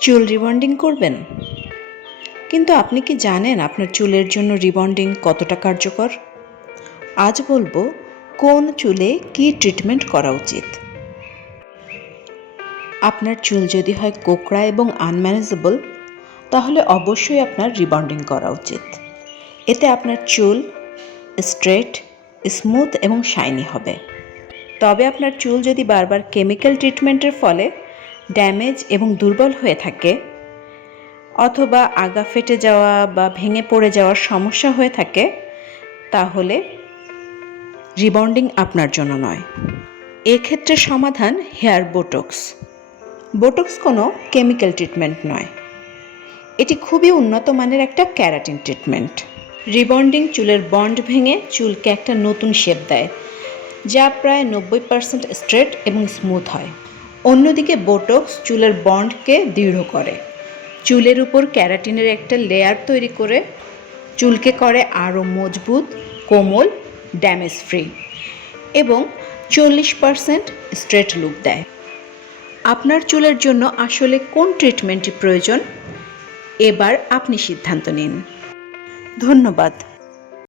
চুল রিবন্ডিং করবেন, কিন্তু আপনি কি জানেন আপনার চুলের জন্য রিবন্ডিং কতটা কার্যকর? আজ বলবো কোন চুলে কী ট্রিটমেন্ট করা উচিত। আপনার চুল যদি হয় কোঁকড়া এবং আনম্যানেজেবল, তাহলে অবশ্যই আপনার রিবন্ডিং করা উচিত। এতে আপনার চুল স্ট্রেট, স্মুথ এবং শাইনি হবে। তবে আপনার চুল যদি বারবার কেমিক্যাল ট্রিটমেন্টের ফলে ড্যামেজ এবং দুর্বল হয়ে থাকে, অথবা আগা ফেটে যাওয়া বা ভেঙে পড়ে যাওয়ার সমস্যা হয়ে থাকে, তাহলে রিবন্ডিং আপনার জন্য নয়। এক্ষেত্রে সমাধান হেয়ার বোটক্স। বোটক্স কোনো কেমিক্যাল ট্রিটমেন্ট নয়, এটি খুবই উন্নত মানের একটা ক্যারাটিন ট্রিটমেন্ট। রিবন্ডিং চুলের বন্ড ভেঙে চুলকে একটা নতুন শেপ দেয়, যা প্রায় 90% স্ট্রেট এবং স্মুথ হয়। অন্যদিকে বোটক্স চুলের বন্ডকে দৃঢ় করে, চুলের উপর ক্যারাটিনের একটা লেয়ার তৈরি করে চুলকে করে আরও মজবুত, কোমল, ড্যামেজ ফ্রি এবং 40% স্ট্রেট লুক দেয়। আপনার চুলের জন্য আসলে কোন ট্রিটমেন্টটি প্রয়োজন, এবার আপনি সিদ্ধান্ত নিন। ধন্যবাদ।